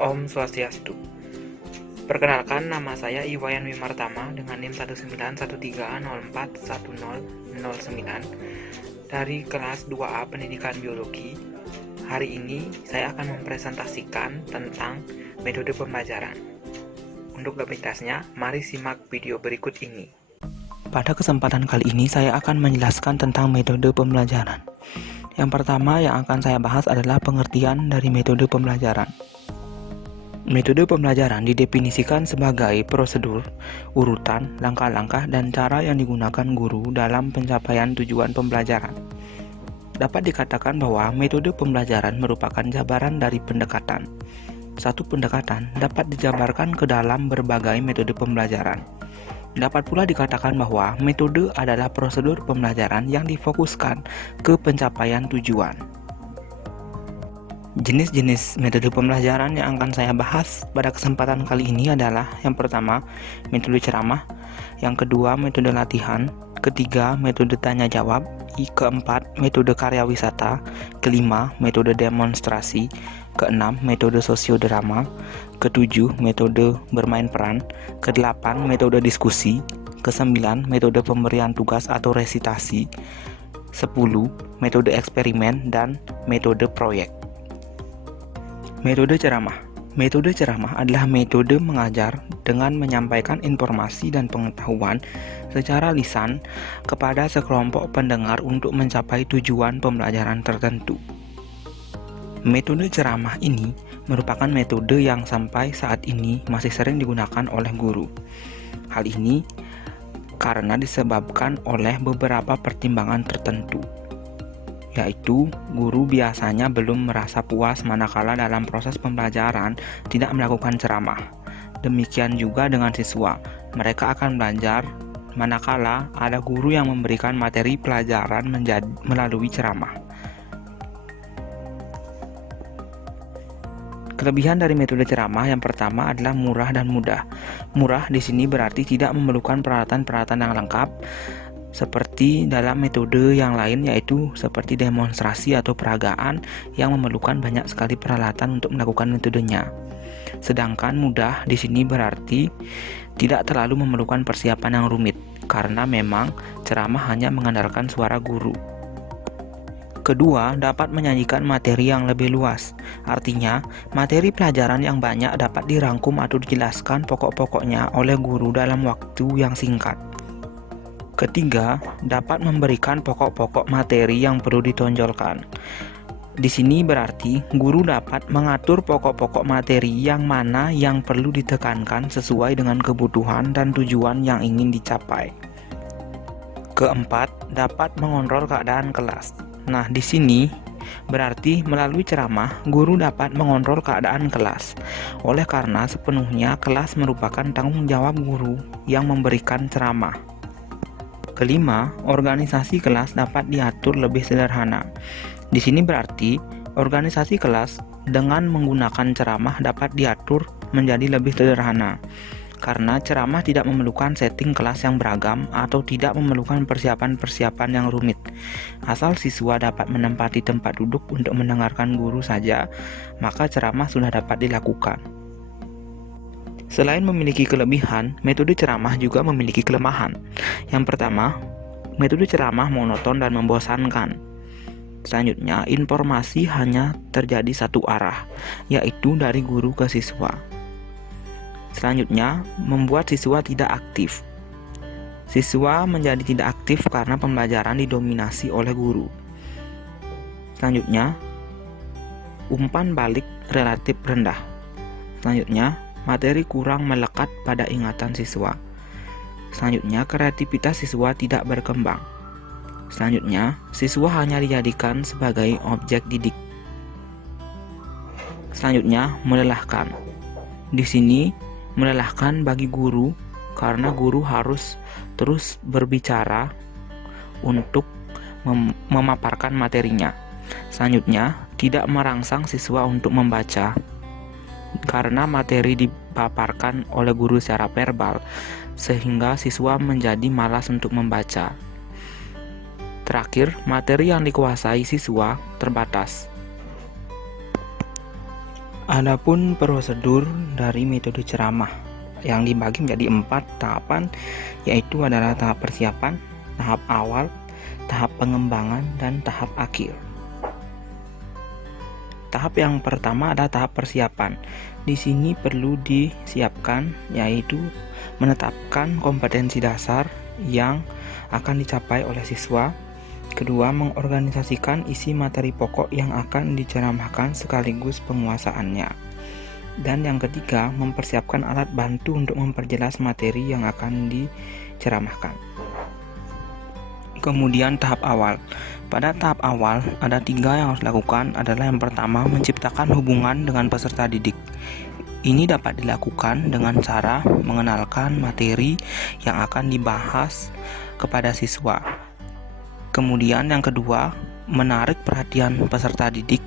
Om Swastiastu. Perkenalkan, nama saya Iwayan Wimartama dengan NIM 19130410009 dari kelas 2A Pendidikan Biologi. Hari ini saya akan mempresentasikan tentang metode pembelajaran. Untuk lebih jelasnya, mari simak video berikut ini. Pada kesempatan kali ini saya akan menjelaskan tentang metode pembelajaran. Yang pertama yang akan saya bahas adalah pengertian dari metode pembelajaran. Metode pembelajaran didefinisikan sebagai prosedur, urutan, langkah-langkah, dan cara yang digunakan guru dalam pencapaian tujuan pembelajaran. Dapat dikatakan bahwa metode pembelajaran merupakan jabaran dari pendekatan. Satu pendekatan dapat dijabarkan ke dalam berbagai metode pembelajaran. Dapat pula dikatakan bahwa metode adalah prosedur pembelajaran yang difokuskan ke pencapaian tujuan. Jenis-jenis metode pembelajaran yang akan saya bahas pada kesempatan kali ini adalah yang pertama, metode ceramah, yang kedua, metode latihan, ketiga, metode tanya jawab, keempat, metode karya wisata, kelima, metode demonstrasi, keenam, metode sosiodrama, ketujuh, metode bermain peran, kedelapan, metode diskusi, kesembilan, metode pemberian tugas atau resitasi, 10, metode eksperimen, dan metode proyek. Metode ceramah. Metode ceramah adalah metode mengajar dengan menyampaikan informasi dan pengetahuan secara lisan kepada sekelompok pendengar untuk mencapai tujuan pembelajaran tertentu. Metode ceramah ini merupakan metode yang sampai saat ini masih sering digunakan oleh guru. Hal ini karena disebabkan oleh beberapa pertimbangan tertentu, yaitu guru biasanya belum merasa puas manakala dalam proses pembelajaran tidak melakukan ceramah. Demikian juga dengan siswa, mereka akan belajar manakala ada guru yang memberikan materi pelajaran melalui ceramah. Kelebihan dari metode ceramah yang pertama adalah murah dan mudah. Murah di sini berarti tidak memerlukan peralatan-peralatan yang lengkap seperti dalam metode yang lain, yaitu seperti demonstrasi atau peragaan yang memerlukan banyak sekali peralatan untuk melakukan metodenya. Sedangkan mudah di sini berarti tidak terlalu memerlukan persiapan yang rumit, karena memang ceramah hanya mengandalkan suara guru. Kedua, dapat menyajikan materi yang lebih luas. Artinya, materi pelajaran yang banyak dapat dirangkum atau dijelaskan pokok-pokoknya oleh guru dalam waktu yang singkat. Ketiga, dapat memberikan pokok-pokok materi yang perlu ditonjolkan. Di sini berarti guru dapat mengatur pokok-pokok materi yang mana yang perlu ditekankan sesuai dengan kebutuhan dan tujuan yang ingin dicapai. Keempat, dapat mengontrol keadaan kelas. Nah, di sini berarti melalui ceramah, guru dapat mengontrol keadaan kelas. Oleh karena sepenuhnya kelas merupakan tanggung jawab guru yang memberikan ceramah. Kelima, organisasi kelas dapat diatur lebih sederhana. Di sini berarti organisasi kelas dengan menggunakan ceramah dapat diatur menjadi lebih sederhana. Karena ceramah tidak memerlukan setting kelas yang beragam atau tidak memerlukan persiapan-persiapan yang rumit. Asal siswa dapat menempati tempat duduk untuk mendengarkan guru saja, maka ceramah sudah dapat dilakukan. Selain memiliki kelebihan, metode ceramah juga memiliki kelemahan. Yang pertama, metode ceramah monoton dan membosankan. Selanjutnya, informasi hanya terjadi satu arah, yaitu dari guru ke siswa. Selanjutnya, membuat siswa tidak aktif. Siswa menjadi tidak aktif karena pembelajaran didominasi oleh guru. Selanjutnya, umpan balik relatif rendah. Selanjutnya, materi kurang melekat pada ingatan siswa. Selanjutnya, kreativitas siswa tidak berkembang. Selanjutnya, siswa hanya dijadikan sebagai objek didik. Selanjutnya, melelahkan. Di sini, melelahkan bagi guru karena guru harus terus berbicara untuk memaparkan materinya. Selanjutnya, tidak merangsang siswa untuk membaca karena materi dipaparkan oleh guru secara verbal, sehingga siswa menjadi malas untuk membaca. Terakhir, materi yang dikuasai siswa terbatas. Adapun prosedur dari metode ceramah yang dibagi menjadi 4 tahapan, yaitu adalah tahap persiapan, tahap awal, tahap pengembangan, dan tahap akhir. Tahap yang pertama adalah tahap persiapan. Di sini perlu disiapkan, yaitu menetapkan kompetensi dasar yang akan dicapai oleh siswa. Kedua, mengorganisasikan isi materi pokok yang akan diceramahkan sekaligus penguasaannya. Dan yang ketiga, mempersiapkan alat bantu untuk memperjelas materi yang akan diceramahkan. Kemudian tahap awal. Pada tahap awal, ada 3 yang harus dilakukan. Adalah yang pertama, menciptakan hubungan dengan peserta didik. Ini dapat dilakukan dengan cara mengenalkan materi yang akan dibahas kepada siswa. Kemudian yang kedua, menarik perhatian peserta didik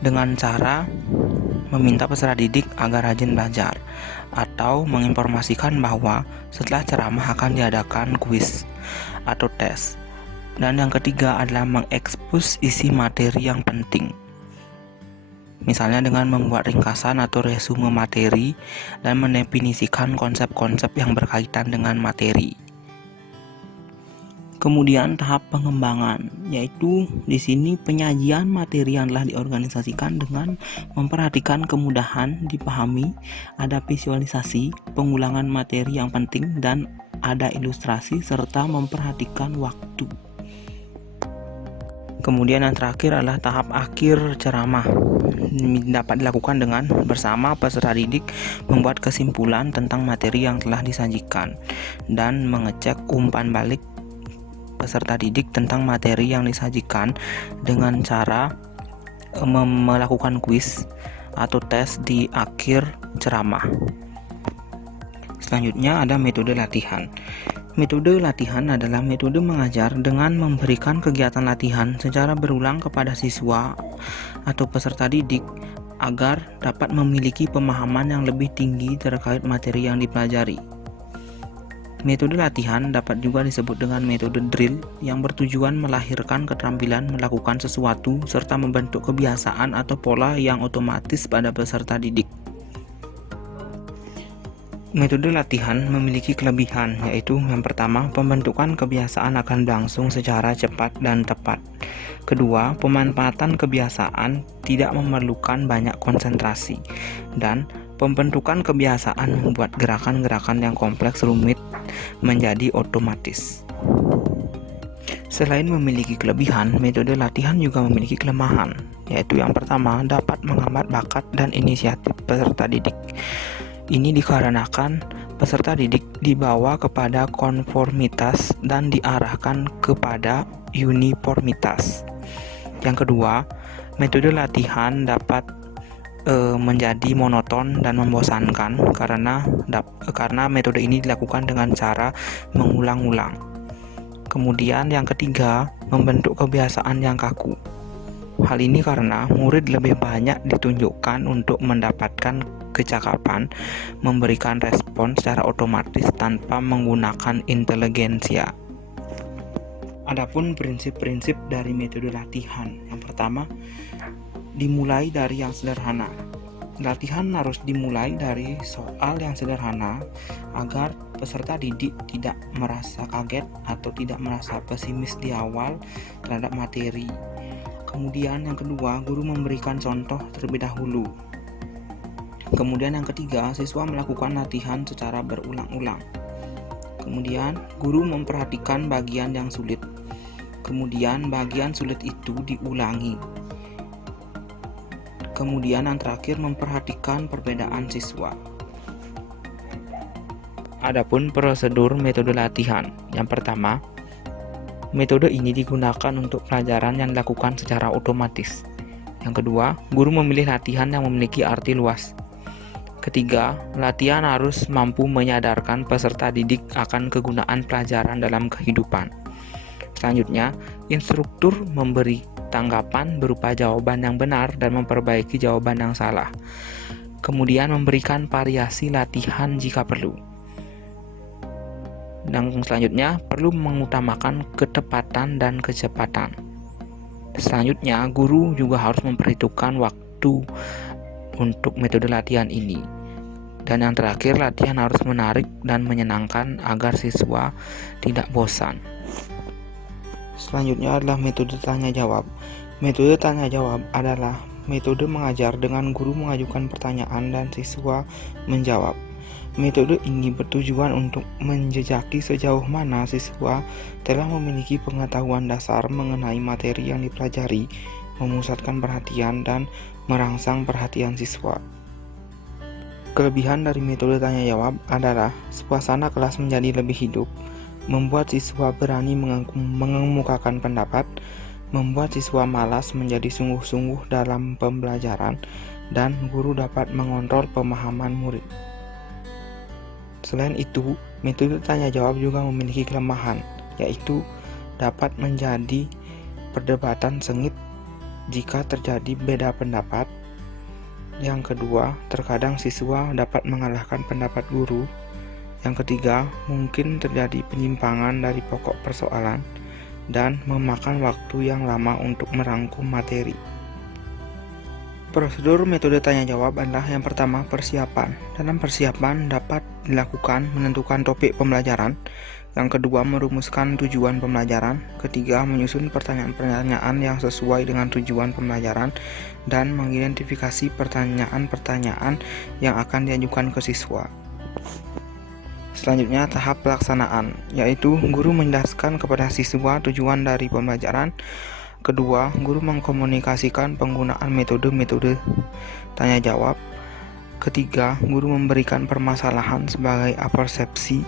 dengan cara meminta peserta didik agar rajin belajar, atau menginformasikan bahwa setelah ceramah akan diadakan kuis atau tes. Dan yang ketiga adalah mengekspos isi materi yang penting. Misalnya dengan membuat ringkasan atau resume materi dan mendefinisikan konsep-konsep yang berkaitan dengan materi. Kemudian tahap pengembangan, yaitu di sini penyajian materi yang telah diorganisasikan dengan memperhatikan kemudahan dipahami, ada visualisasi, pengulangan materi yang penting, dan ada ilustrasi serta memperhatikan waktu. Kemudian yang terakhir adalah tahap akhir ceramah. Dapat dilakukan dengan bersama peserta didik membuat kesimpulan tentang materi yang telah disajikan dan mengecek umpan balik peserta didik tentang materi yang disajikan dengan cara melakukan kuis atau tes di akhir ceramah. Selanjutnya ada metode latihan. Metode latihan adalah metode mengajar dengan memberikan kegiatan latihan secara berulang kepada siswa atau peserta didik agar dapat memiliki pemahaman yang lebih tinggi terkait materi yang dipelajari. Metode latihan dapat juga disebut dengan metode drill yang bertujuan melahirkan keterampilan melakukan sesuatu serta membentuk kebiasaan atau pola yang otomatis pada peserta didik. Metode latihan memiliki kelebihan, yaitu yang pertama, pembentukan kebiasaan akan berlangsung secara cepat dan tepat. Kedua, pemanfaatan kebiasaan tidak memerlukan banyak konsentrasi. Dan pembentukan kebiasaan membuat gerakan-gerakan yang kompleks rumit menjadi otomatis. Selain memiliki kelebihan, metode latihan juga memiliki kelemahan, yaitu yang pertama, dapat menghambat bakat dan inisiatif peserta didik. Ini dikarenakan peserta didik dibawa kepada konformitas dan diarahkan kepada uniformitas. Yang kedua, metode latihan dapat menjadi monoton dan membosankan karena metode ini dilakukan dengan cara mengulang-ulang. Kemudian yang ketiga, membentuk kebiasaan yang kaku. Hal ini karena murid lebih banyak ditunjukkan untuk mendapatkan kecakapan, memberikan respon secara otomatis tanpa menggunakan inteligensia. Adapun prinsip-prinsip dari metode latihan. Yang pertama, dimulai dari yang sederhana. Latihan harus dimulai dari soal yang sederhana agar peserta didik tidak merasa kaget atau tidak merasa pesimis di awal terhadap materi. Kemudian yang kedua, guru memberikan contoh terlebih dahulu. Kemudian yang ketiga, siswa melakukan latihan secara berulang-ulang. Kemudian guru memperhatikan bagian yang sulit. Kemudian bagian sulit itu diulangi. Kemudian yang terakhir, memperhatikan perbedaan siswa. Adapun prosedur metode latihan. Yang pertama, metode ini digunakan untuk pelajaran yang dilakukan secara otomatis. Yang kedua, guru memilih latihan yang memiliki arti luas. Ketiga, latihan harus mampu menyadarkan peserta didik akan kegunaan pelajaran dalam kehidupan. Selanjutnya, instruktur memberi tanggapan berupa jawaban yang benar dan memperbaiki jawaban yang salah. Kemudian memberikan variasi latihan jika perlu. Dan selanjutnya, perlu mengutamakan ketepatan dan kecepatan. Selanjutnya, guru juga harus memperhitungkan waktu untuk metode latihan ini. Dan yang terakhir, latihan harus menarik dan menyenangkan agar siswa tidak bosan. Selanjutnya adalah metode tanya jawab. Metode tanya jawab adalah metode mengajar dengan guru mengajukan pertanyaan dan siswa menjawab. Metode ini bertujuan untuk menjejaki sejauh mana siswa telah memiliki pengetahuan dasar mengenai materi yang dipelajari, memusatkan perhatian dan merangsang perhatian siswa. Kelebihan dari metode tanya jawab adalah suasana kelas menjadi lebih hidup, membuat siswa berani mengemukakan pendapat, membuat siswa malas menjadi sungguh-sungguh dalam pembelajaran, dan guru dapat mengontrol pemahaman murid. Selain itu, metode tanya jawab juga memiliki kelemahan, yaitu dapat menjadi perdebatan sengit jika terjadi beda pendapat. Yang kedua, terkadang siswa dapat mengalahkan pendapat guru. Yang ketiga, mungkin terjadi penyimpangan dari pokok persoalan dan memakan waktu yang lama untuk merangkum materi. Prosedur metode tanya jawab adalah yang pertama, persiapan. Dalam persiapan dapat dilakukan menentukan topik pembelajaran. Yang kedua, merumuskan tujuan pembelajaran. Ketiga, menyusun pertanyaan-pertanyaan yang sesuai dengan tujuan pembelajaran dan mengidentifikasi pertanyaan-pertanyaan yang akan diajukan ke siswa. Selanjutnya, tahap pelaksanaan, yaitu guru menjelaskan kepada siswa tujuan dari pembelajaran. Kedua, guru mengkomunikasikan penggunaan metode-metode tanya jawab. Ketiga, guru memberikan permasalahan sebagai persepsi.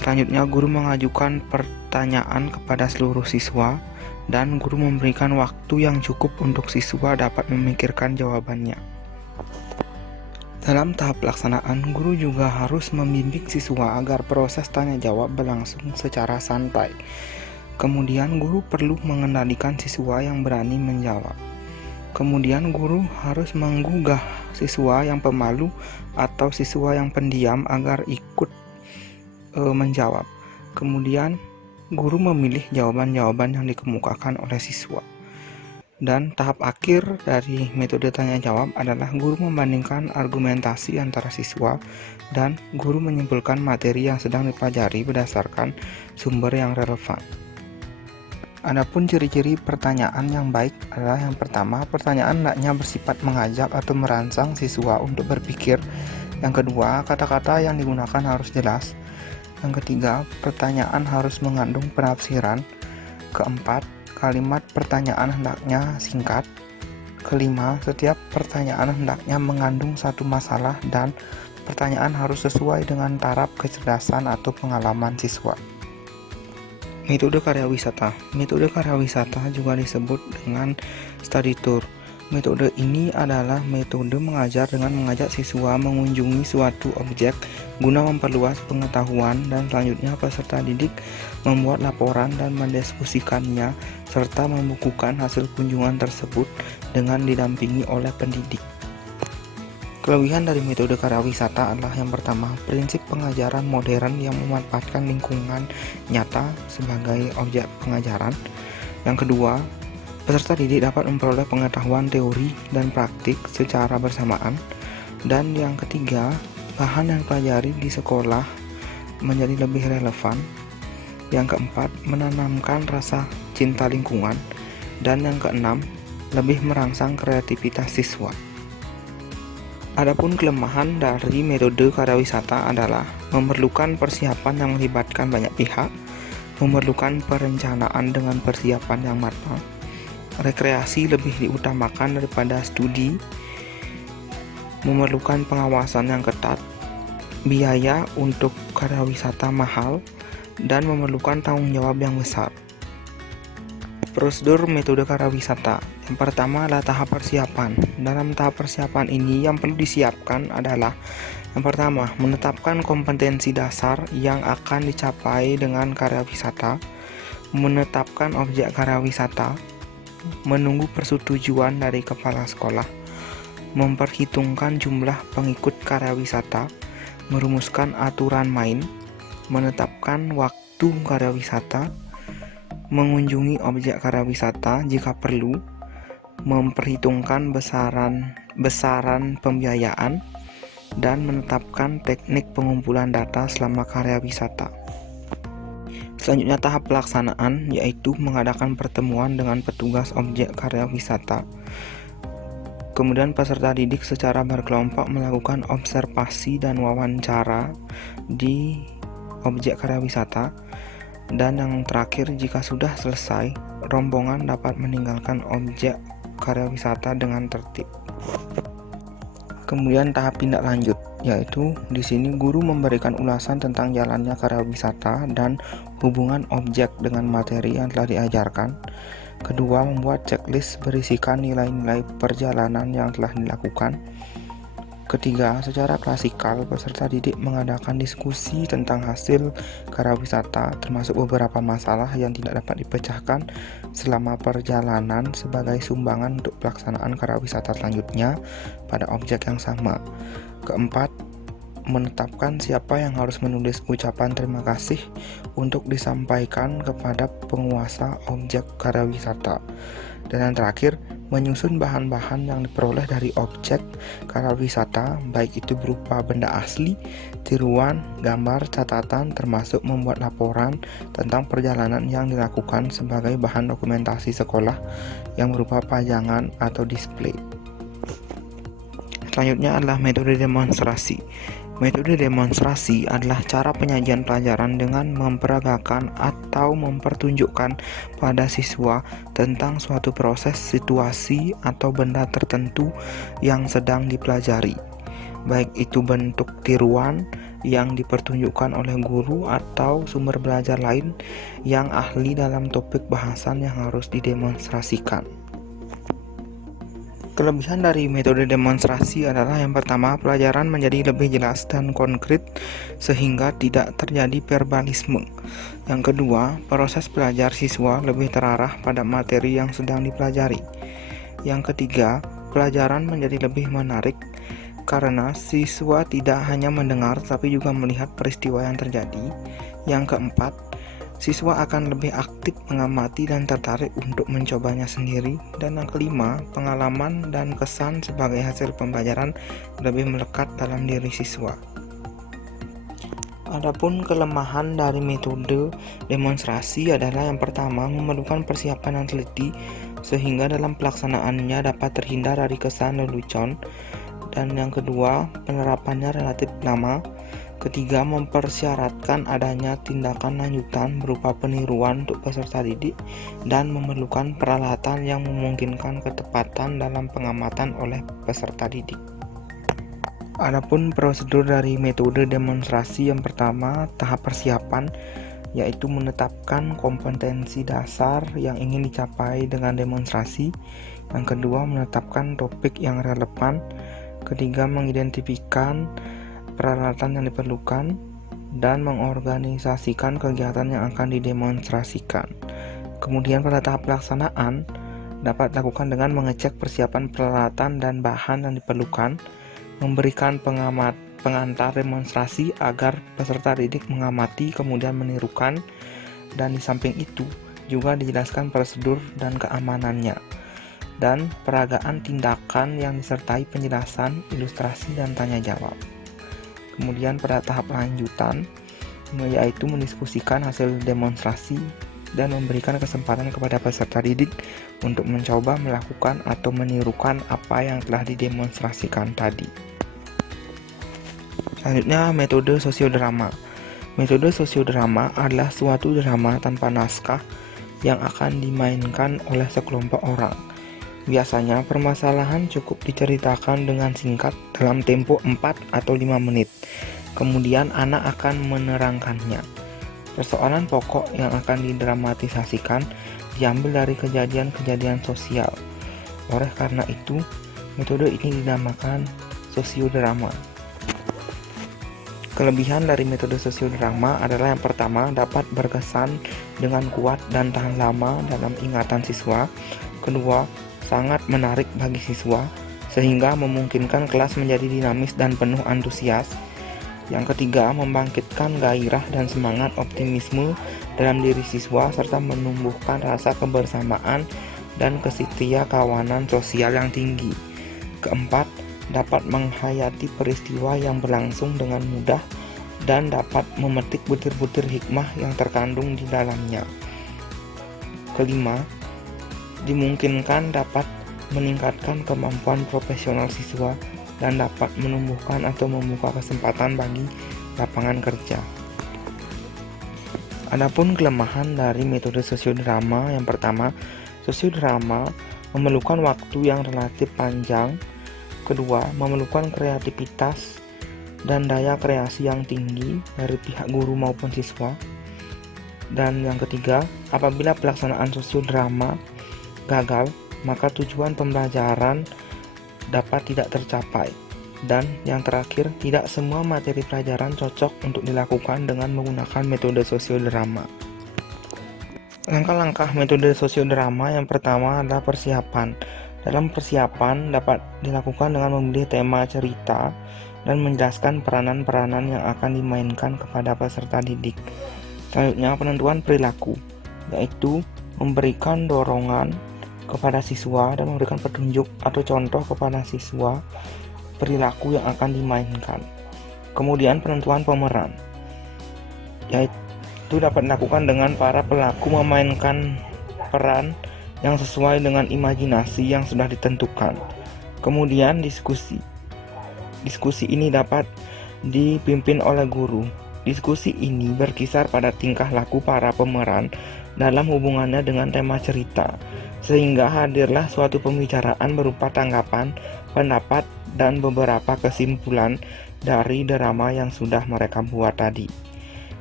Selanjutnya, guru mengajukan pertanyaan kepada seluruh siswa dan guru memberikan waktu yang cukup untuk siswa dapat memikirkan jawabannya. Dalam tahap pelaksanaan, guru juga harus membimbing siswa agar proses tanya jawab berlangsung secara santai. Kemudian, guru perlu mengendalikan siswa yang berani menjawab. Kemudian, guru harus menggugah siswa yang pemalu atau siswa yang pendiam agar ikut menjawab. Kemudian, guru memilih jawaban-jawaban yang dikemukakan oleh siswa. Dan tahap akhir dari metode tanya jawab adalah guru membandingkan argumentasi antara siswa dan guru menyimpulkan materi yang sedang dipelajari berdasarkan sumber yang relevan. Adapun ciri-ciri pertanyaan yang baik adalah yang pertama, pertanyaan hendaknya bersifat mengajak atau merangsang siswa untuk berpikir. Yang kedua, kata-kata yang digunakan harus jelas. Yang ketiga, pertanyaan harus mengandung penafsiran. Keempat, kalimat pertanyaan hendaknya singkat. Kelima, setiap pertanyaan hendaknya mengandung satu masalah dan pertanyaan harus sesuai dengan taraf kecerdasan atau pengalaman siswa. Metode karya wisata. Metode karya wisata juga disebut dengan study tour. Metode ini adalah metode mengajar dengan mengajak siswa mengunjungi suatu objek guna memperluas pengetahuan, dan selanjutnya peserta didik membuat laporan dan mendiskusikannya serta membukukan hasil kunjungan tersebut dengan didampingi oleh pendidik. Kelebihan dari metode karya wisata adalah yang pertama, prinsip pengajaran modern yang memanfaatkan lingkungan nyata sebagai objek pengajaran. Yang kedua, peserta didik dapat memperoleh pengetahuan teori dan praktik secara bersamaan. Dan yang ketiga, bahan yang dipelajari di sekolah menjadi lebih relevan. Yang keempat, menanamkan rasa cinta lingkungan. Dan yang keenam, lebih merangsang kreativitas siswa. Adapun kelemahan dari metode karya wisata adalah memerlukan persiapan yang melibatkan banyak pihak, memerlukan perencanaan dengan persiapan yang matang, rekreasi lebih diutamakan daripada studi, memerlukan pengawasan yang ketat, biaya untuk karya wisata mahal, dan memerlukan tanggung jawab yang besar. Prosedur metode karya wisata. Yang pertama adalah tahap persiapan. Dalam tahap persiapan ini yang perlu disiapkan adalah yang pertama, menetapkan kompetensi dasar yang akan dicapai dengan karya wisata, menetapkan objek karya wisata, menunggu persetujuan dari kepala sekolah, memperhitungkan jumlah pengikut karya wisata, merumuskan aturan main, menetapkan waktu karya wisata, mengunjungi objek karya wisata jika perlu, memperhitungkan besaran pembiayaan, dan menetapkan teknik pengumpulan data selama karya wisata. Selanjutnya tahap pelaksanaan, yaitu mengadakan pertemuan dengan petugas objek karya wisata. Kemudian peserta didik secara berkelompok melakukan observasi dan wawancara di objek karya wisata. Dan yang terakhir, jika sudah selesai, rombongan dapat meninggalkan objek karya wisata dengan tertib. Kemudian tahap tindak lanjut, yaitu di sini guru memberikan ulasan tentang jalannya karya wisata dan hubungan objek dengan materi yang telah diajarkan. Kedua, membuat checklist berisikan nilai-nilai perjalanan yang telah dilakukan. Ketiga, secara klasikal, peserta didik mengadakan diskusi tentang hasil karya wisata, termasuk beberapa masalah yang tidak dapat dipecahkan selama perjalanan sebagai sumbangan untuk pelaksanaan karya wisata selanjutnya pada objek yang sama. Keempat, menetapkan siapa yang harus menulis ucapan terima kasih untuk disampaikan kepada penguasa objek karya wisata. Dan yang terakhir, menyusun bahan-bahan yang diperoleh dari objek karya wisata, baik itu berupa benda asli, tiruan, gambar, catatan, termasuk membuat laporan tentang perjalanan yang dilakukan sebagai bahan dokumentasi sekolah yang berupa pajangan atau display. Selanjutnya adalah metode demonstrasi. Metode demonstrasi adalah cara penyajian pelajaran dengan memperagakan atau mempertunjukkan pada siswa tentang suatu proses, situasi, atau benda tertentu yang sedang dipelajari, baik itu bentuk tiruan yang dipertunjukkan oleh guru atau sumber belajar lain yang ahli dalam topik bahasan yang harus didemonstrasikan. Kelebihan dari metode demonstrasi adalah yang pertama, pelajaran menjadi lebih jelas dan konkret sehingga tidak terjadi verbalisme. Yang kedua, proses belajar siswa lebih terarah pada materi yang sedang dipelajari. Yang ketiga, pelajaran menjadi lebih menarik karena siswa tidak hanya mendengar tapi juga melihat peristiwa yang terjadi. Yang keempat, siswa akan lebih aktif mengamati dan tertarik untuk mencobanya sendiri. Dan yang kelima, pengalaman dan kesan sebagai hasil pembelajaran lebih melekat dalam diri siswa. Adapun kelemahan dari metode demonstrasi adalah yang pertama, memerlukan persiapan yang teliti sehingga dalam pelaksanaannya dapat terhindar dari kesan lelucon. Dan yang kedua, penerapannya relatif lama. Ketiga, mempersyaratkan adanya tindakan lanjutan berupa peniruan untuk peserta didik dan memerlukan peralatan yang memungkinkan ketepatan dalam pengamatan oleh peserta didik. Adapun prosedur dari metode demonstrasi, yang pertama, tahap persiapan, yaitu menetapkan kompetensi dasar yang ingin dicapai dengan demonstrasi. Yang kedua, menetapkan topik yang relevan. Ketiga, mengidentifikasi peralatan yang diperlukan dan mengorganisasikan kegiatan yang akan didemonstrasikan. Kemudian pada tahap pelaksanaan dapat dilakukan dengan mengecek persiapan peralatan dan bahan yang diperlukan, memberikan pengantar demonstrasi agar peserta didik mengamati kemudian menirukan, dan di samping itu juga dijelaskan prosedur dan keamanannya, dan peragaan tindakan yang disertai penjelasan, ilustrasi, dan tanya jawab. Kemudian pada tahap lanjutan, yaitu mendiskusikan hasil demonstrasi dan memberikan kesempatan kepada peserta didik untuk mencoba melakukan atau menirukan apa yang telah didemonstrasikan tadi. Selanjutnya, metode sosiodrama. Metode sosiodrama adalah suatu drama tanpa naskah yang akan dimainkan oleh sekelompok orang. Biasanya permasalahan cukup diceritakan dengan singkat dalam tempo 4 atau 5 menit. Kemudian anak akan menerangkannya. Persoalan pokok yang akan didramatisasikan diambil dari kejadian-kejadian sosial. Oleh karena itu, metode ini dinamakan sosiodrama. Kelebihan dari metode sosiodrama adalah yang pertama, dapat berkesan dengan kuat dan tahan lama dalam ingatan siswa. Kedua, sangat menarik bagi siswa sehingga memungkinkan kelas menjadi dinamis dan penuh antusias. Yang ketiga, membangkitkan gairah dan semangat optimisme dalam diri siswa serta menumbuhkan rasa kebersamaan dan kesetia kawanan sosial yang tinggi. Keempat, dapat menghayati peristiwa yang berlangsung dengan mudah dan dapat memetik butir-butir hikmah yang terkandung di dalamnya. Kelima, dimungkinkan dapat meningkatkan kemampuan profesional siswa dan dapat menumbuhkan atau membuka kesempatan bagi lapangan kerja. Adapun kelemahan dari metode sosiodrama, yang pertama, sosiodrama memerlukan waktu yang relatif panjang. Kedua, memerlukan kreativitas dan daya kreasi yang tinggi dari pihak guru maupun siswa. Dan yang ketiga, apabila pelaksanaan sosiodrama gagal, maka tujuan pembelajaran dapat tidak tercapai. Dan yang terakhir, tidak semua materi pelajaran cocok untuk dilakukan dengan menggunakan metode sosiodrama. Langkah-langkah metode sosiodrama yang pertama adalah persiapan. Dalam persiapan dapat dilakukan dengan memilih tema cerita dan menjelaskan peranan-peranan yang akan dimainkan kepada peserta didik. Selanjutnya, penentuan perilaku, yaitu memberikan dorongan kepada siswa dan memberikan petunjuk atau contoh kepada siswa perilaku yang akan dimainkan. Kemudian penentuan pemeran, yaitu dapat dilakukan dengan para pelaku memainkan peran yang sesuai dengan imajinasi yang sudah ditentukan. Kemudian diskusi. Diskusi ini dapat dipimpin oleh guru. Diskusi ini berkisar pada tingkah laku para pemeran dalam hubungannya dengan tema cerita, sehingga hadirlah suatu pembicaraan berupa tanggapan, pendapat, dan beberapa kesimpulan dari drama yang sudah mereka buat tadi.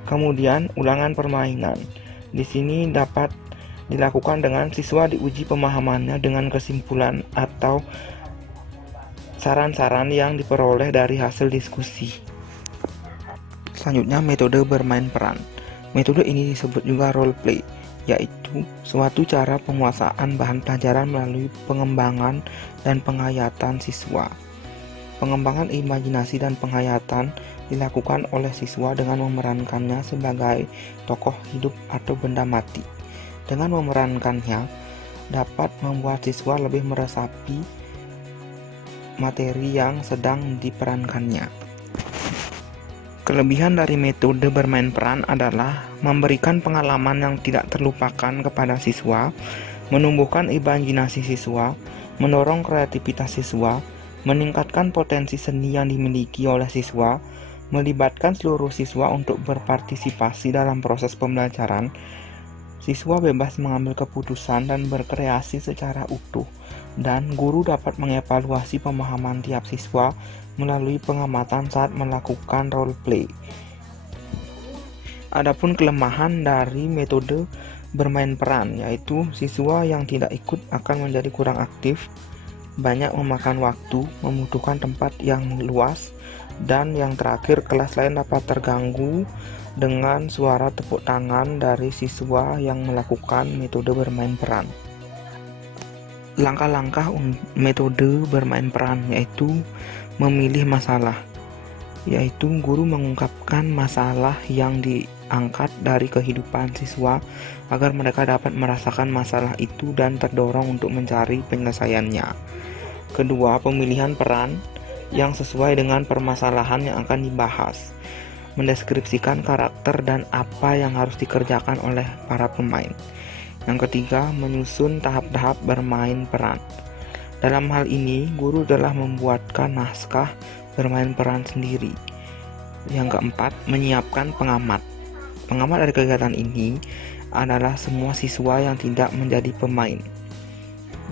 Kemudian ulangan permainan. Di sini dapat dilakukan dengan siswa diuji pemahamannya dengan kesimpulan atau saran-saran yang diperoleh dari hasil diskusi. Selanjutnya, metode bermain peran. Metode ini disebut juga role play, yaitu suatu cara penguasaan bahan pelajaran melalui pengembangan dan penghayatan siswa. Pengembangan imajinasi dan penghayatan dilakukan oleh siswa dengan memerankannya sebagai tokoh hidup atau benda mati. Dengan memerankannya, dapat membuat siswa lebih meresapi materi yang sedang diperankannya. Kelebihan dari metode bermain peran adalah memberikan pengalaman yang tidak terlupakan kepada siswa, menumbuhkan imajinasi siswa, mendorong kreativitas siswa, meningkatkan potensi seni yang dimiliki oleh siswa, melibatkan seluruh siswa untuk berpartisipasi dalam proses pembelajaran. Siswa bebas mengambil keputusan dan berkreasi secara utuh, dan guru dapat mengevaluasi pemahaman tiap siswa melalui pengamatan saat melakukan role play. Adapun kelemahan dari metode bermain peran, yaitu siswa yang tidak ikut akan menjadi kurang aktif, banyak memakan waktu, membutuhkan tempat yang luas, dan yang terakhir, kelas lain dapat terganggu dengan suara tepuk tangan dari siswa yang melakukan metode bermain peran. Langkah-langkah metode bermain peran yaitu memilih masalah, yaitu guru mengungkapkan masalah yang diangkat dari kehidupan siswa agar mereka dapat merasakan masalah itu dan terdorong untuk mencari penyelesaiannya. Kedua, pemilihan peran yang sesuai dengan permasalahan yang akan dibahas, mendeskripsikan karakter dan apa yang harus dikerjakan oleh para pemain. Yang ketiga, menyusun tahap-tahap bermain peran. Dalam hal ini, guru telah membuatkan naskah bermain peran sendiri. Yang keempat, menyiapkan pengamat. Pengamat dari kegiatan ini adalah semua siswa yang tidak menjadi pemain.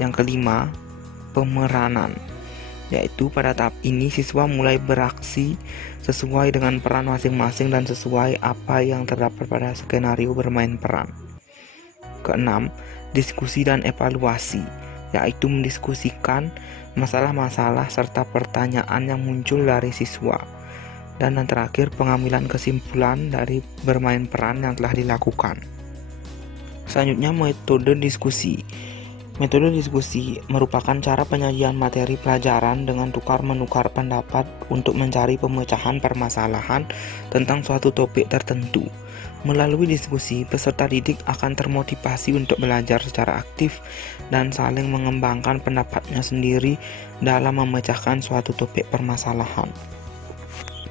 Yang kelima, pemeranan, yaitu pada tahap ini siswa mulai beraksi sesuai dengan peran masing-masing dan sesuai apa yang terdapat pada skenario bermain peran. Keenam, diskusi dan evaluasi, yaitu mendiskusikan masalah-masalah serta pertanyaan yang muncul dari siswa. Dan yang terakhir, pengambilan kesimpulan dari bermain peran yang telah dilakukan. Selanjutnya, metode diskusi. Metode diskusi merupakan cara penyajian materi pelajaran dengan tukar-menukar pendapat untuk mencari pemecahan permasalahan tentang suatu topik tertentu. Melalui diskusi, peserta didik akan termotivasi untuk belajar secara aktif dan saling mengembangkan pendapatnya sendiri dalam memecahkan suatu topik permasalahan.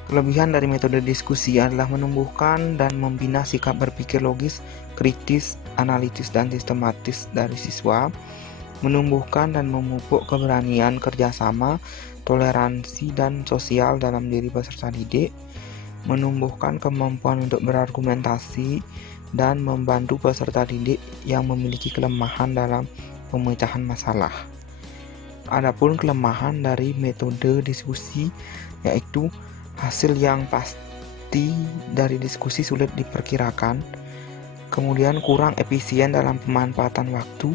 Kelebihan dari metode diskusi adalah menumbuhkan dan membina sikap berpikir logis, kritis, analitis, dan sistematis dari siswa, menumbuhkan dan memupuk keberanian kerjasama, toleransi, dan sosial dalam diri peserta didik, menumbuhkan kemampuan untuk berargumentasi, dan membantu peserta didik yang memiliki kelemahan dalam pemecahan masalah. Adapun kelemahan dari metode diskusi yaitu hasil yang pasti dari diskusi sulit diperkirakan, kemudian kurang efisien dalam pemanfaatan waktu,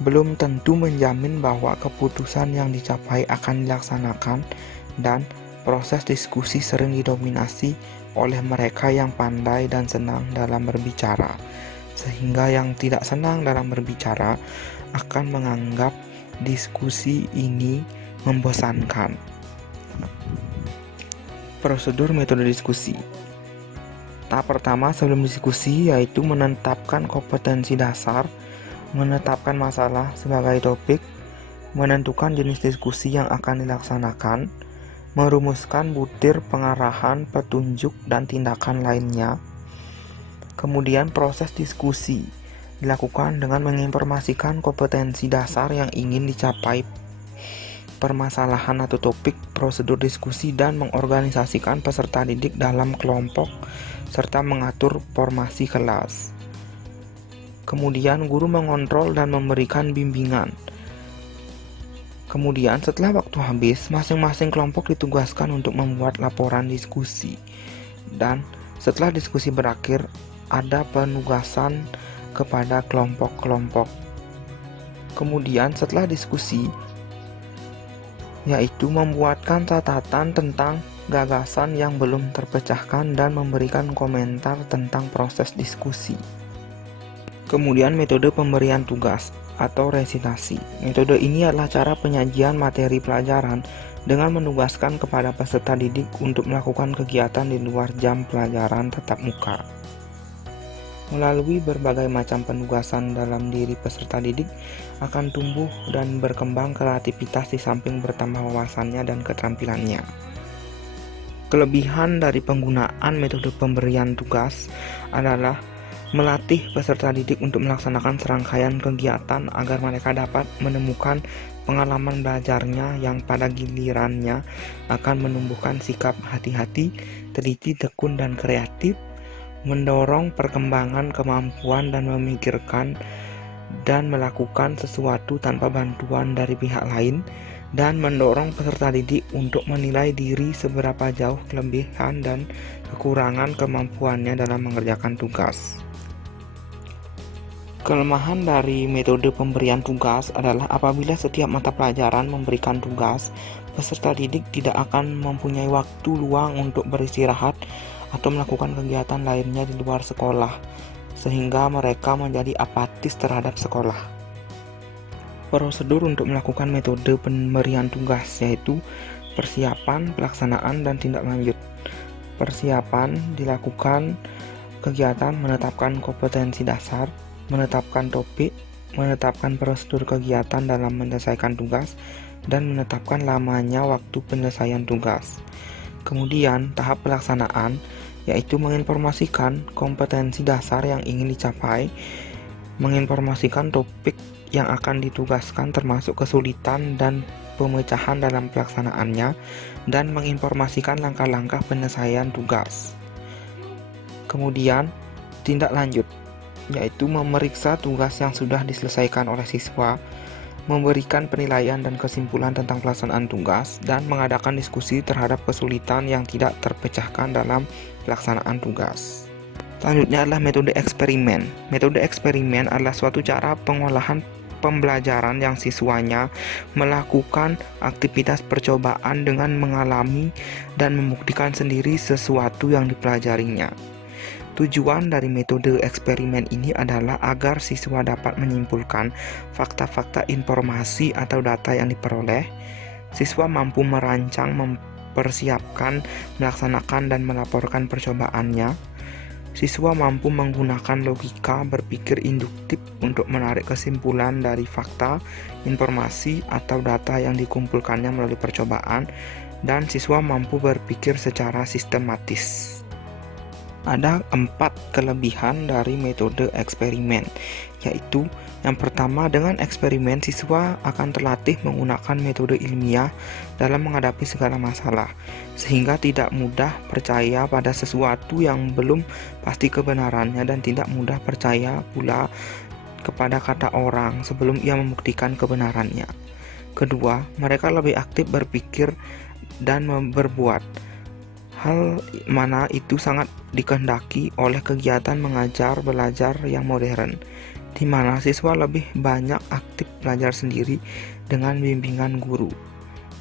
belum tentu menjamin bahwa keputusan yang dicapai akan dilaksanakan, dan proses diskusi sering didominasi oleh mereka yang pandai dan senang dalam berbicara, sehingga yang tidak senang dalam berbicara akan menganggap diskusi ini membosankan. Prosedur metode diskusi. Tahap pertama sebelum diskusi yaitu menetapkan kompetensi dasar, menetapkan masalah sebagai topik, menentukan jenis diskusi yang akan dilaksanakan, merumuskan butir pengarahan, petunjuk, dan tindakan lainnya. Kemudian proses diskusi dilakukan dengan menginformasikan kompetensi dasar yang ingin dicapai, permasalahan atau topik, prosedur diskusi, dan mengorganisasikan peserta didik dalam kelompok serta mengatur formasi kelas. Kemudian guru mengontrol dan memberikan bimbingan. Kemudian setelah waktu habis, masing-masing kelompok ditugaskan untuk membuat laporan diskusi. Dan setelah diskusi berakhir, ada penugasan kepada kelompok-kelompok. Kemudian setelah diskusi yaitu membuatkan catatan tentang gagasan yang belum terpecahkan dan memberikan komentar tentang proses diskusi. Kemudian metode pemberian tugas atau resitasi. Metode ini adalah cara penyajian materi pelajaran dengan menugaskan kepada peserta didik untuk melakukan kegiatan di luar jam pelajaran tatap muka. Melalui berbagai macam penugasan dalam diri peserta didik akan tumbuh dan berkembang kreativitas di samping bertambah wawasannya dan keterampilannya. Kelebihan dari penggunaan metode pemberian tugas adalah melatih peserta didik untuk melaksanakan serangkaian kegiatan agar mereka dapat menemukan pengalaman belajarnya yang pada gilirannya akan menumbuhkan sikap hati-hati, teliti, tekun, dan kreatif, mendorong perkembangan kemampuan dan memikirkan dan melakukan sesuatu tanpa bantuan dari pihak lain, dan mendorong peserta didik untuk menilai diri seberapa jauh kelebihan dan kekurangan kemampuannya dalam mengerjakan tugas. Kelemahan dari metode pemberian tugas adalah apabila setiap mata pelajaran memberikan tugas, peserta didik tidak akan mempunyai waktu luang untuk beristirahat atau melakukan kegiatan lainnya di luar sekolah, sehingga mereka menjadi apatis terhadap sekolah. Prosedur untuk melakukan metode pemberian tugas yaitu persiapan, pelaksanaan, dan tindak lanjut. Persiapan dilakukan kegiatan menetapkan kompetensi dasar, menetapkan topik, menetapkan prosedur kegiatan dalam menyelesaikan tugas, dan menetapkan lamanya waktu penyelesaian tugas. Kemudian tahap pelaksanaan yaitu menginformasikan kompetensi dasar yang ingin dicapai, menginformasikan topik yang akan ditugaskan termasuk kesulitan dan pemecahan dalam pelaksanaannya, dan menginformasikan langkah-langkah penyelesaian tugas. Kemudian tindak lanjut yaitu memeriksa tugas yang sudah diselesaikan oleh siswa, memberikan penilaian dan kesimpulan tentang pelaksanaan tugas, dan mengadakan diskusi terhadap kesulitan yang tidak terpecahkan dalam pelaksanaan tugas. Selanjutnya adalah metode eksperimen. Metode eksperimen adalah suatu cara pengolahan pembelajaran yang siswanya melakukan aktivitas percobaan dengan mengalami dan membuktikan sendiri sesuatu yang dipelajarinya. Tujuan dari metode eksperimen ini adalah agar siswa dapat menyimpulkan fakta-fakta informasi atau data yang diperoleh. Siswa mampu merancang, mempersiapkan, melaksanakan, dan melaporkan percobaannya. Siswa mampu menggunakan logika berpikir induktif untuk menarik kesimpulan dari fakta, informasi, atau data yang dikumpulkannya melalui percobaan, dan siswa mampu berpikir secara sistematis. Ada 4 kelebihan dari metode eksperimen, yaitu yang pertama, dengan eksperimen siswa akan terlatih menggunakan metode ilmiah dalam menghadapi segala masalah, sehingga tidak mudah percaya pada sesuatu yang belum pasti kebenarannya dan tidak mudah percaya pula kepada kata orang sebelum ia membuktikan kebenarannya. Kedua, mereka lebih aktif berpikir dan berbuat. Hal mana itu sangat dikehendaki oleh kegiatan mengajar belajar yang modern, di mana siswa lebih banyak aktif belajar sendiri dengan bimbingan guru.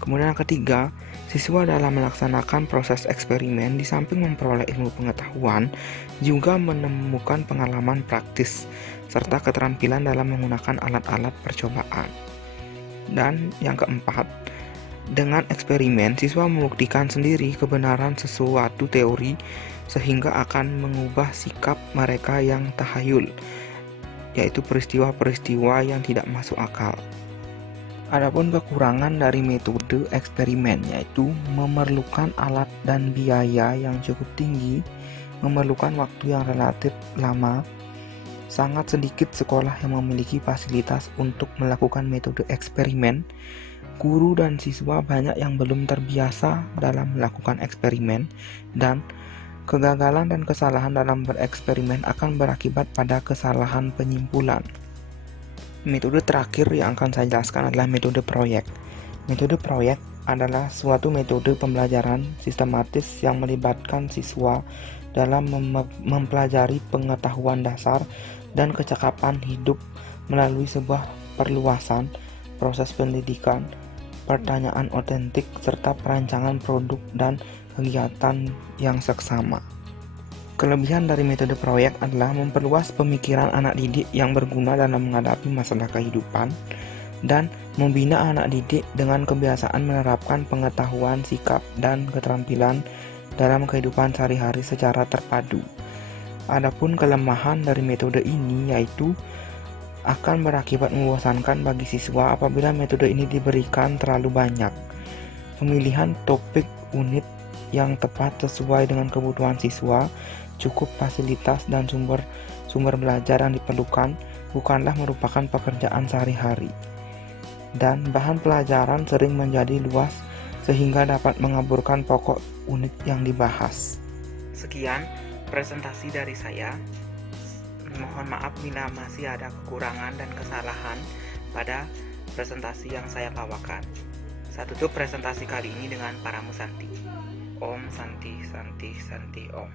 Kemudian yang ketiga, siswa dalam melaksanakan proses eksperimen di samping memperoleh ilmu pengetahuan, juga menemukan pengalaman praktis serta keterampilan dalam menggunakan alat-alat percobaan. Dan yang keempat, dengan eksperimen, siswa membuktikan sendiri kebenaran sesuatu teori sehingga akan mengubah sikap mereka yang tahayul, yaitu peristiwa-peristiwa yang tidak masuk akal. Adapun kekurangan dari metode eksperimen yaitu memerlukan alat dan biaya yang cukup tinggi, memerlukan waktu yang relatif lama. Sangat sedikit sekolah yang memiliki fasilitas untuk melakukan metode eksperimen. Guru dan siswa banyak yang belum terbiasa dalam melakukan eksperimen, dan kegagalan dan kesalahan dalam bereksperimen akan berakibat pada kesalahan penyimpulan. Metode terakhir yang akan saya jelaskan adalah metode proyek. Metode proyek adalah suatu metode pembelajaran sistematis yang melibatkan siswa dalam mempelajari pengetahuan dasar dan kecakapan hidup melalui sebuah perluasan, proses pendidikan, pertanyaan otentik, serta perancangan produk dan kegiatan yang seksama. Kelebihan dari metode proyek adalah memperluas pemikiran anak didik yang berguna dalam menghadapi masalah kehidupan, dan membina anak didik dengan kebiasaan menerapkan pengetahuan, sikap, dan keterampilan dalam kehidupan sehari-hari secara terpadu. Adapun kelemahan dari metode ini yaitu akan berakibat membosankan bagi siswa apabila metode ini diberikan terlalu banyak. Pemilihan topik unit yang tepat sesuai dengan kebutuhan siswa, cukup fasilitas dan sumber belajar yang diperlukan bukanlah merupakan pekerjaan sehari-hari. Dan bahan pelajaran sering menjadi luas sehingga dapat mengaburkan pokok unit yang dibahas. Sekian presentasi dari saya. Mohon maaf bila masih ada kekurangan dan kesalahan pada presentasi yang saya bawakan. Saya tutup presentasi kali ini dengan Paramu Santi. Om Santi Santi Santi Om.